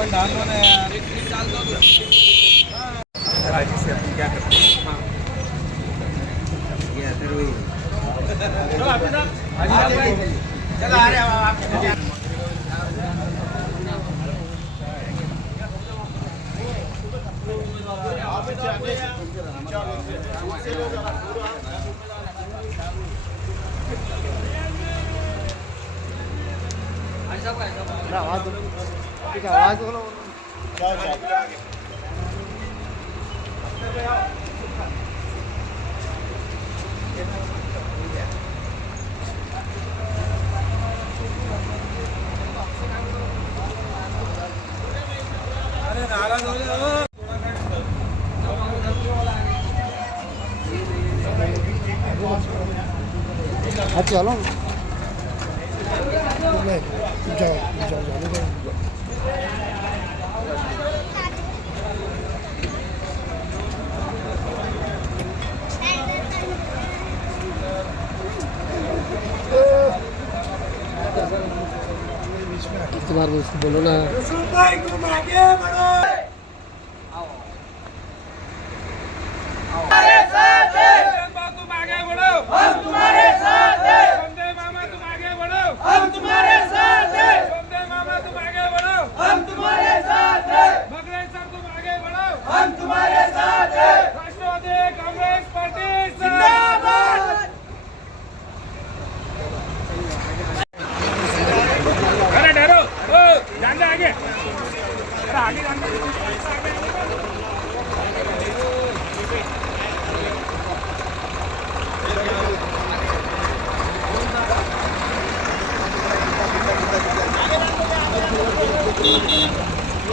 पण डाल दो ना यार। राजी से अपन क्या करते हैं? हाँ ये फिर वही चलो आ रहे हैं आप। आवाज ठीक है, आवाज बोलो। अरे नाराज हो जाओ। हाँ चलो जाओ जाओ जाओ। तुम्हारे उसको बोलो ना। भाई तुम आगे बढ़ो। हमारे साथ हैं। तुम आगे बढ़ो, हम तुम्हारे साथ हैं। संजय मामा तुम आगे बढ़ो, हम तुम्हारे साथ हैं। संजय मामा तुम आगे बढ़ो, हम तुम्हारे साथ हैं। भगरे सर तुम आगे बढ़ो, हम तुम्हारे साथ हैं। राष्ट्रवादी कांग्रेस पार्टी जिंदाबाद। अरे डरो, जान दे आगे। अरे आगे जान दे।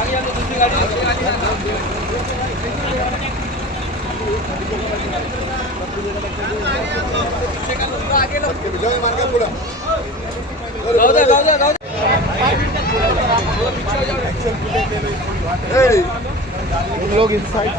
आगे दूसरी गाड़ी उन लोग इस साइड से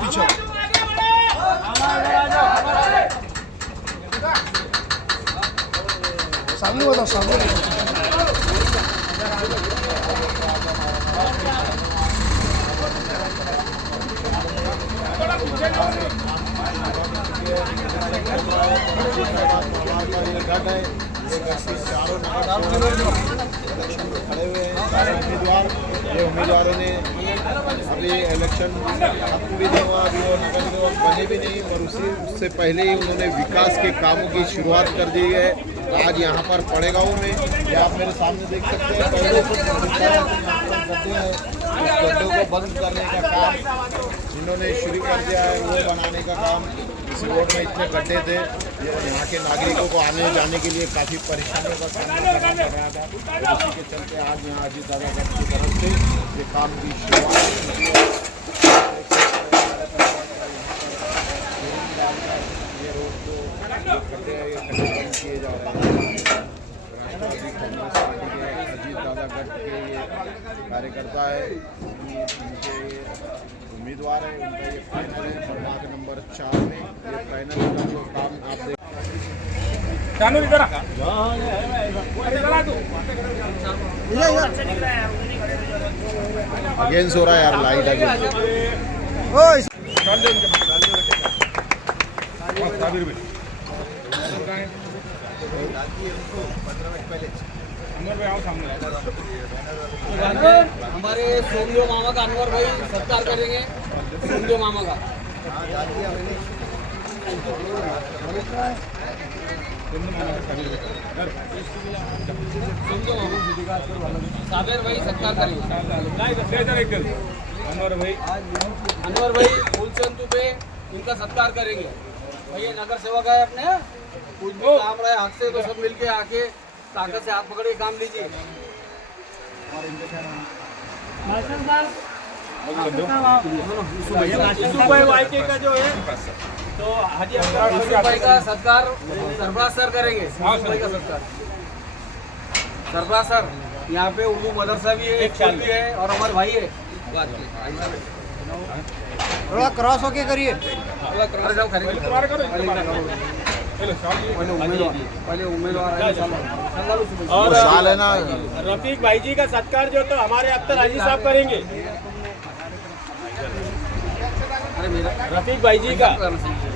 पीछे सामने बताओ सामने। खड़े हुए हैं सारे उम्मीदवार। ये उम्मीदवारों ने अभी इलेक्शन भी नहीं हुआ, अभी वो नगर निगम बने भी नहीं, और उससे पहले ही उन्होंने विकास के कामों की शुरुआत कर दी है। आज यहाँ पर पड़ेगांव में, ये आप मेरे सामने देख सकते हैं, पहले कुछ गड्ढे हैं, उस गड्ढों को बंद करने का काम इन्होंने शुरू कर दिया है, वो बनाने का काम। इस रोड में इतने गड्ढे थे, यहाँ के नागरिकों को आने जाने के लिए काफ़ी परेशानियों का सामना करना पड़ रहा था। इसी के चलते आज यहाँ अजीत दादा की तरफ से ये काम की शुरुआत की है। ये रोड जो गड्ढे हैं, ये गड्ढे बंद किए जा रहे हैं। राष्ट्रवादी कांग्रेस पार्टी के अजीत दादा गढ़ के ये कार्यकर्ता है, उनके उम्मीदवार है, उनका ये फाइनल है प्रभाग नंबर 4 में। ये फाइनल का जो काम आप देख जानू इधर आ इधर आ तू अगेंस्ट हो रहा है यार, लाइट अगेंस्ट। चल दे इनके साबिर भी अनवर भाई आओ सामने हमारे सोमदेव मामा का अनवर भाई सत्कार करेंगे। सोमदेव मामा का सोमदेव मामा साबिर भाई सत्कार करेंगे। अनवर भाई फूलचंद पे इनका सत्कार करेंगे। भाई नगर सेवक है अपने, कुछ भी काम रहे हाथ से तो सब मिलके आके ताकत से हाथ पकड़ के काम लीजिए। का जो है तो हाजी भाई का सत्कार सरफराज सर करेंगे। भाई का सत्कार सरफराज सर, यहाँ पे उर्दू मदरसा भी है, एक स्कूल भी है और हमारे भाई है। थोड़ा क्रॉस होके करिए। पहले उम्मीदवार और साल है ना। रफीक भाई जी का सत्कार जो तो हमारे अख्तर हाजी साहब करेंगे। अरे मेरा रफीक भाई जी का करना चाहिए,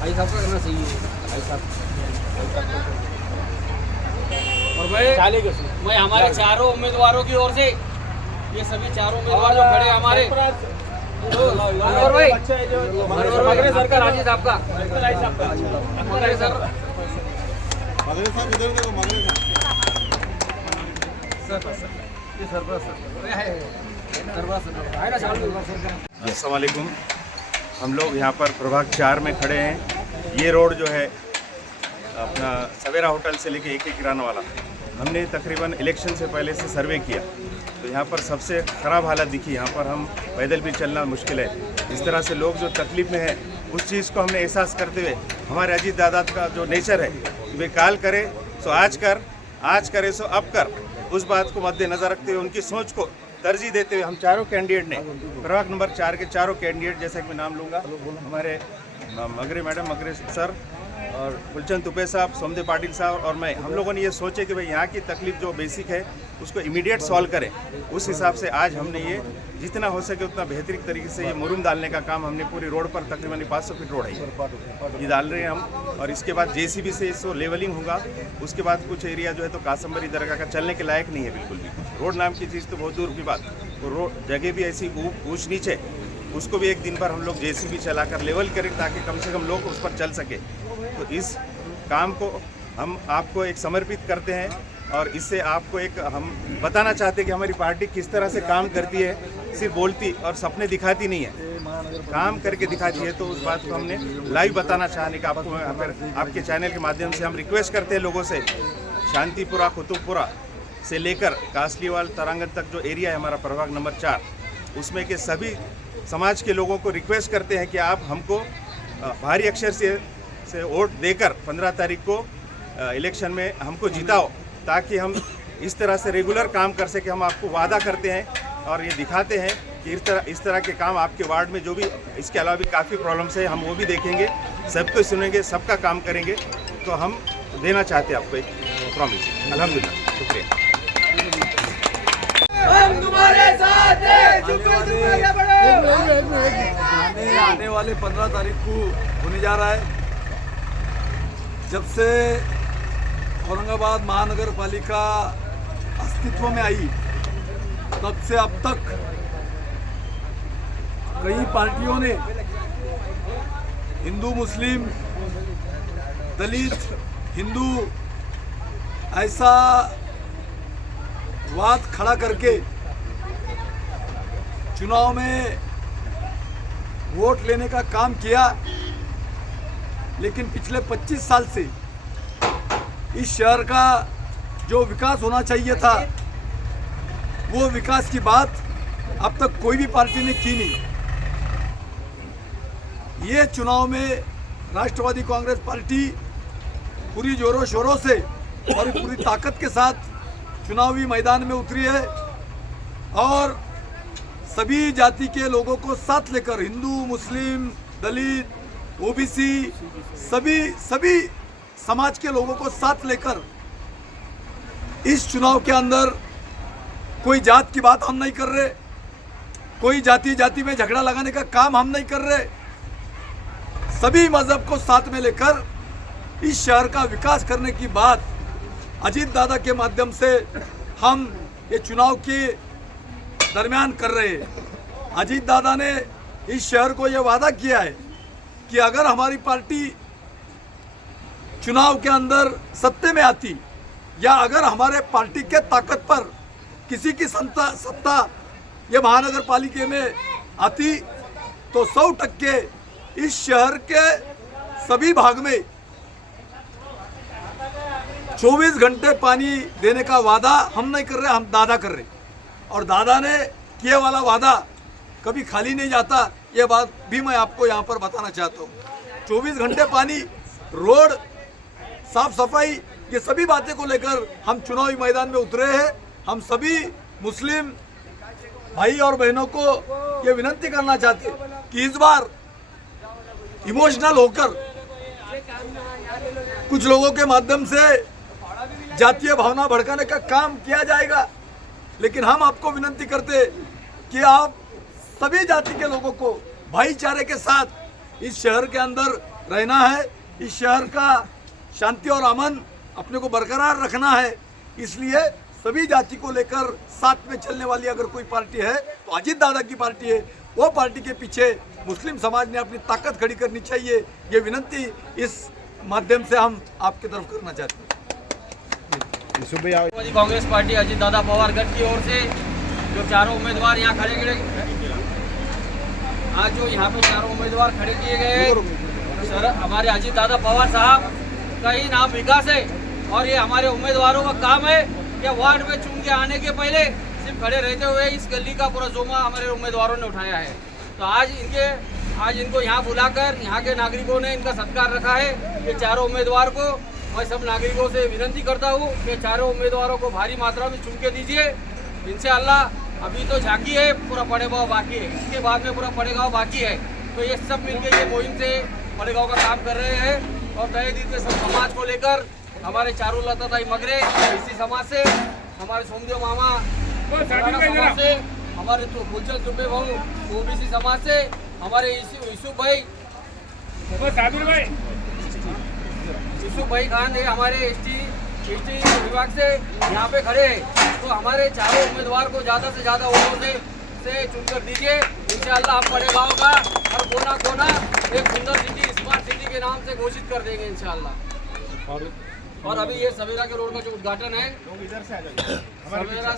भाई साहब का करना चाहिए। भाई साहब और मैं हमारे चारों उम्मीदवारों की ओर से, ये सभी चारों उम्मीदवार जो खड़े हैं हमारे, अनवर भाई मगरे सरकार हाजी साहब का, मगरे सर मगरे साहब इधर देखो, मगरे अस्सलाम वालेकुम। हम लोग यहाँ पर प्रभाग 4 में खड़े हैं। ये रोड जो है अपना सवेरा होटल से लेके एक किराना वाला, हमने तकरीबन इलेक्शन से पहले से सर्वे किया तो यहाँ पर सबसे ख़राब हालत दिखी। यहाँ पर हम पैदल भी चलना मुश्किल है। इस तरह से लोग जो तकलीफ़ में है उस चीज़ को हमने एहसास करते हुए, हमारे अजीत दादा का जो नेचर है, वे काल करे सो आज कर, आज करे सो अब कर, उस बात को मद्देनज़र रखते हुए उनकी सोच को तरजीह देते हुए हम चारों कैंडिडेट ने, प्रभाग नंबर 4 के चारों कैंडिडेट, जैसा कि मैं नाम लूँगा, हमारे मगरे मैडम, मगरे सर और फुलचंद तुपे साहब, सोमदेव पाटिल साहब और मैं, हम लोगों ने ये सोचे कि भाई यहाँ की तकलीफ जो बेसिक है उसको इमीडिएट सॉल्व करें। उस हिसाब से आज हमने ये जितना हो सके उतना बेहतरीन तरीके से ये मुरुम डालने का काम हमने पूरी रोड पर, तकरीबन 500 फीट रोड है ये डाल रहे हैं हम। और इसके बाद जेसीबी से इसको लेवलिंग होगा। उसके बाद कुछ एरिया जो है तो कासम्बरी दरगाह का चलने के लायक नहीं है बिल्कुल भी। रोड नाम की चीज़ तो बहुत दूर की बात, तो रोड जगह भी ऐसी ऊँच नीचे, उसको भी एक दिन पर हम लोग जेसीबी चलाकर लेवल करें ताकि कम से कम लोग उस पर चल सके। तो इस काम को हम आपको एक समर्पित करते हैं और इससे आपको एक हम बताना चाहते हैं कि हमारी पार्टी किस तरह से काम करती है, सिर्फ बोलती और सपने दिखाती नहीं है, काम करके दिखाती है। तो उस बात को हमने लाइव बताना चाहने का आपको अगर आपके चैनल के माध्यम से हम रिक्वेस्ट करते हैं लोगों से, शांतिपुरा, कुतुबपुरा से लेकर कासलीवाल, तरांगन तक जो एरिया है हमारा प्रभाग नंबर 4, उसमें के सभी समाज के लोगों को रिक्वेस्ट करते हैं कि आप हमको भारी अक्षर से वोट देकर 15 तारीख को इलेक्शन में हमको जिताओ, ताकि हम इस तरह से रेगुलर काम कर सके। हम आपको वादा करते हैं और ये दिखाते हैं कि इस तरह के काम आपके वार्ड में जो भी, इसके अलावा भी काफ़ी प्रॉब्लम्स है, हम वो भी देखेंगे, सबको सुनेंगे, सबका काम करेंगे। तो हम देना चाहते हैं आपको एक प्रॉमिस। अल्हम्दुलिल्लाह, शुक्रिया। हम तुम्हारे साथ हैं, आने वाले 15 तारीख को होने जा रहा है। जब से औरंगाबाद महानगर पालिका अस्तित्व में आई तब से अब तक कई पार्टियों ने हिंदू, मुस्लिम, दलित, हिंदू ऐसा वाद खड़ा करके चुनाव में वोट लेने का काम किया। लेकिन पिछले 25 साल से इस शहर का जो विकास होना चाहिए था, वो विकास की बात अब तक कोई भी पार्टी ने की नहीं। ये चुनाव में राष्ट्रवादी कांग्रेस पार्टी पूरी जोरों शोरों से और पूरी ताकत के साथ चुनावी मैदान में उतरी है और सभी जाति के लोगों को साथ लेकर, हिंदू, मुस्लिम, दलित, ओबीसी, सभी समाज के लोगों को साथ लेकर इस चुनाव के अंदर कोई जात की बात हम नहीं कर रहे, कोई जाति जाति में झगड़ा लगाने का काम हम नहीं कर रहे। सभी मजहब को साथ में लेकर इस शहर का विकास करने की बात अजीत दादा के माध्यम से हम ये चुनाव के दरमियान कर रहे हैं। अजीत दादा ने इस शहर को ये वादा किया है कि अगर हमारी पार्टी चुनाव के अंदर सत्ते में आती या अगर हमारे पार्टी के ताकत पर किसी की सत्ता ये महानगर पालिका में आती तो 100% इस शहर के सभी भाग में 24 घंटे पानी देने का वादा हम नहीं कर रहे, हम दादा कर रहे। और दादा ने किए वाला वादा कभी खाली नहीं जाता, ये बात भी मैं आपको यहाँ पर बताना चाहता हूँ। 24 घंटे पानी, रोड, साफ सफाई, ये सभी बातें को लेकर हम चुनावी मैदान में उतरे हैं। हम सभी मुस्लिम भाई और बहनों को ये विनती करना चाहते हैं कि इस बार इमोशनल होकर कुछ लोगों के माध्यम से जातीय भावना भड़काने का काम किया जाएगा, लेकिन हम आपको विनती करते कि आप सभी जाति के लोगों को भाईचारे के साथ इस शहर के अंदर रहना है। इस शहर का शांति और अमन अपने को बरकरार रखना है। इसलिए सभी जाति को लेकर साथ में चलने वाली अगर कोई पार्टी है तो अजीत दादा की पार्टी है। वो पार्टी के पीछे मुस्लिम समाज ने अपनी ताकत खड़ी करनी चाहिए। ये विनती इस माध्यम से हम आपकी तरफ करना चाहते हैं। राष्ट्रवादी कांग्रेस पार्टी अजीत दादा पवार गढ़ की ओर से जो चारों उम्मीदवार यहाँ खड़े आज जो यहाँ पे चारों उम्मीदवार खड़े किए गए सर, हमारे अजीत दादा पवार साहब का ही नाम विकास है और ये हमारे उम्मीदवारों का काम है कि वार्ड में चुन के आने के पहले सिर्फ खड़े रहते हुए इस गली का पूरा जोमा हमारे उम्मीदवारों ने उठाया है। तो आज इनको यहाँ बुलाकर यहाँ के नागरिकों ने इनका सत्कार रखा है। ये चारों उम्मीदवार को मैं सब नागरिकों से विनती करता हूँ कि चारों उम्मीदवारों को भारी मात्रा में चुन के दीजिए। इंशाअल्लाह अभी तो झांकी है, पूरा पड़ेगांव बाकी है, इसके बाद में पूरा पड़ेगांव बाकी है। तो ये सब मिलकर ये मुहिम से पड़ेगांव का काम कर रहे हैं और नए दिन से सब समाज को लेकर हमारे चारू लताताई मगरे इसी समाज से, हमारे सोमदेव मामा समाज से, हमारे फुलचंद दुबे भाऊ ओबीसी समाज से, हमारे यूसुफ भाई खान है हमारे एसटी विभाग से यहाँ पे खड़े हैं। तो हमारे चारों उम्मीदवार को ज़्यादा से ज़्यादा वोटों से चुनकर दीजिए। इंशाअल्लाह हम पड़ेगांव का हर कोना कोना एक सुंदर सिटी, स्मार्ट सिटी के नाम से घोषित कर देंगे इंशाअल्लाह। और अभी ये सवेरा के रोड का जो उद्घाटन है, सवेरा